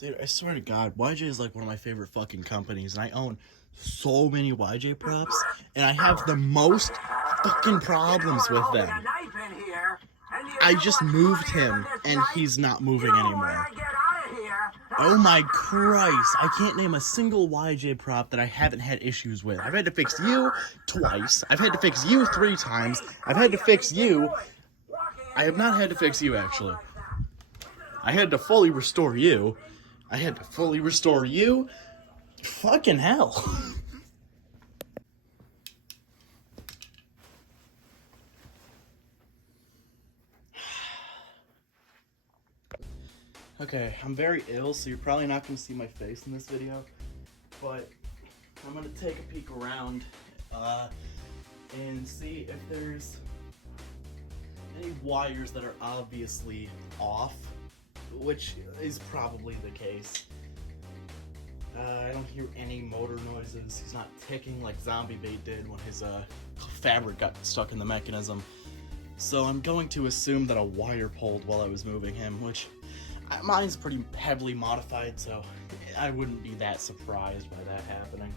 Dude, I swear to God, YJ is like one of my favorite fucking companies, and I own so many YJ props, and I have the most fucking problems with them. I just moved him, and he's not moving anymore. Oh my Christ, I can't name a single YJ prop that I haven't had issues with. I've had to fix you twice, I've had to fix you 3 times, I've had to fix you. I have not had to fix you, actually. I had to fully restore you. Fucking hell. Okay, I'm very ill, so you're probably not going to see my face in this video, but I'm going to take a peek around and see if there's any wires that are obviously off, which is probably the case. I don't hear any motor noises. He's not ticking like Zombie Bait did when his fabric got stuck in the mechanism. So I'm going to assume that a wire pulled while I was moving him, which mine's pretty heavily modified, so I wouldn't be that surprised by that happening.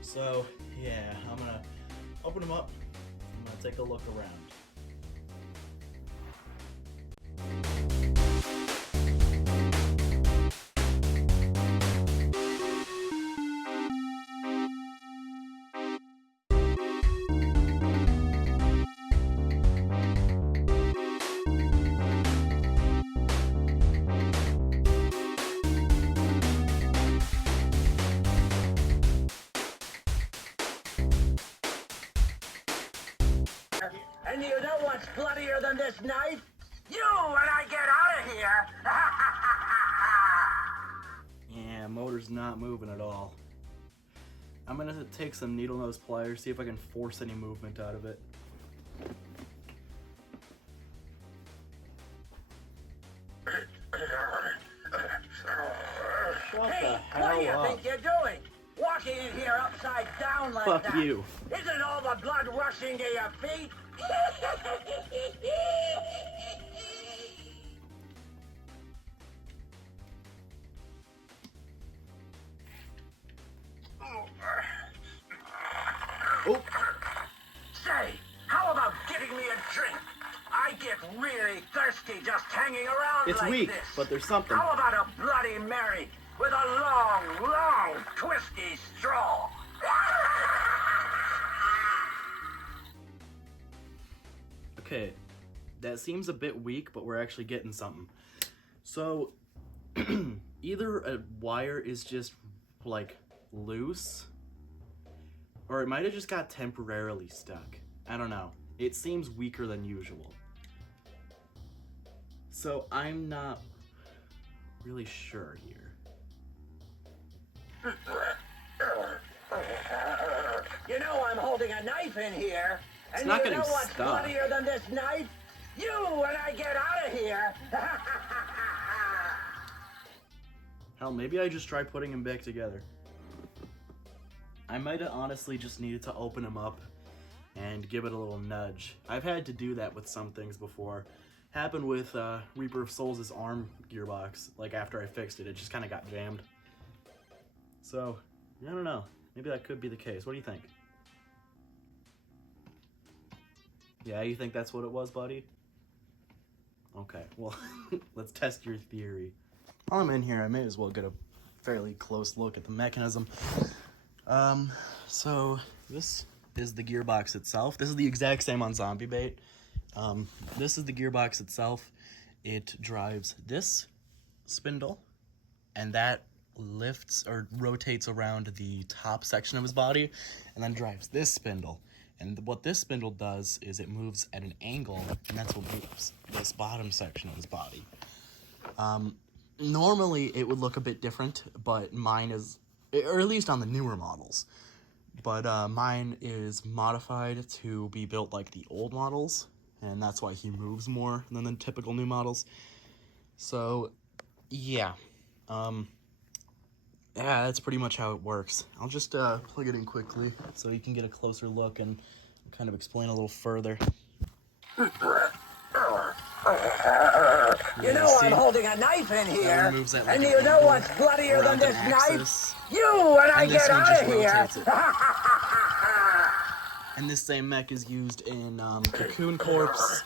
So yeah, I'm gonna open him up. I'm gonna take a look around. And you know what's bloodier than this knife? You, when I get out of here! Yeah, motor's not moving at all. I'm gonna take some needle nose pliers, see if I can force any movement out of it. Hey, what do you think you're doing? Walking in here upside down like Fuck that. you. Isn't all the blood rushing to your feet? Oh. Say, how about giving me a drink? I get really thirsty just hanging around It's like weak, this. but there's something. How about a Bloody Mary with a long, long, twisty straw? Okay, that seems a bit weak, but we're actually getting something. So, either a wire is just, like, loose, or it might have just got temporarily stuck. I don't know. It seems weaker than usual. So, I'm not really sure here. You know I'm holding a knife in here. It's And not you getting know what's stuck. bloodier than this knife? You, when I get out of here. Hell, maybe I just try putting him back together. I might have honestly just needed to open him up and give it a little nudge. I've had to do that with some things before. Happened with Reaper of Souls' arm gearbox. Like, after I fixed it, it just kind of got jammed. So, I don't know. Maybe that could be the case. What do you think? Yeah, you think that's what it was, buddy? Okay, well, let's test your theory. While I'm in here, I may as well get a fairly close look at the mechanism. So this is the gearbox itself. This is the exact same on Zombie Bait. This is the gearbox itself. It drives this spindle, and that lifts or rotates around the top section of his body, and then drives this spindle. And what this spindle does is it moves at an angle, and that's what moves this bottom section of his body. Normally, it would look a bit different, but mine is, or at least on the newer models, but mine is modified to be built like the old models, and that's why he moves more than the typical new models. So, yeah. Yeah, that's pretty much how it works. I'll just plug it in quickly so you can get a closer look and kind of explain a little further. You know I'm holding a knife in here, moves at, and an you know angle, what's bloodier or than like an this axis. knife? You, when I And this get one out just of here! rotates it. And this same mech is used in Cocoon Corpse,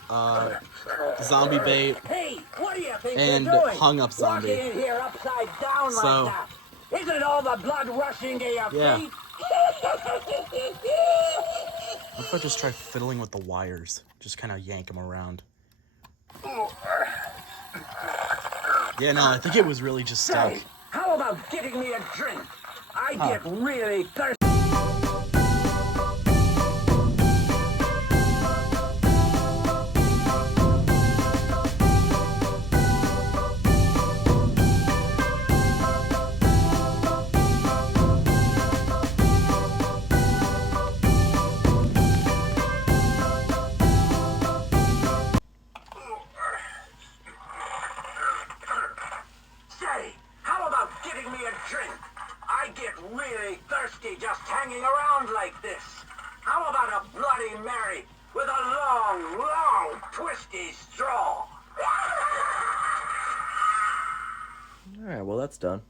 Zombie Bait, Hey, what do you think and you're doing? Hung Up Zombie. Walking in here upside down So, like that. Isn't all the blood rushing to your yeah. feet? What if I just try fiddling with the wires? Just kind of yank them around. Yeah, no, I think it was really just stuck. Hey, how about getting me a drink? I get really thirsty. Say, how about getting me a drink? I get really thirsty just hanging around like this. How about a Bloody Mary with a long, long, twisty straw? Alright, well that's done.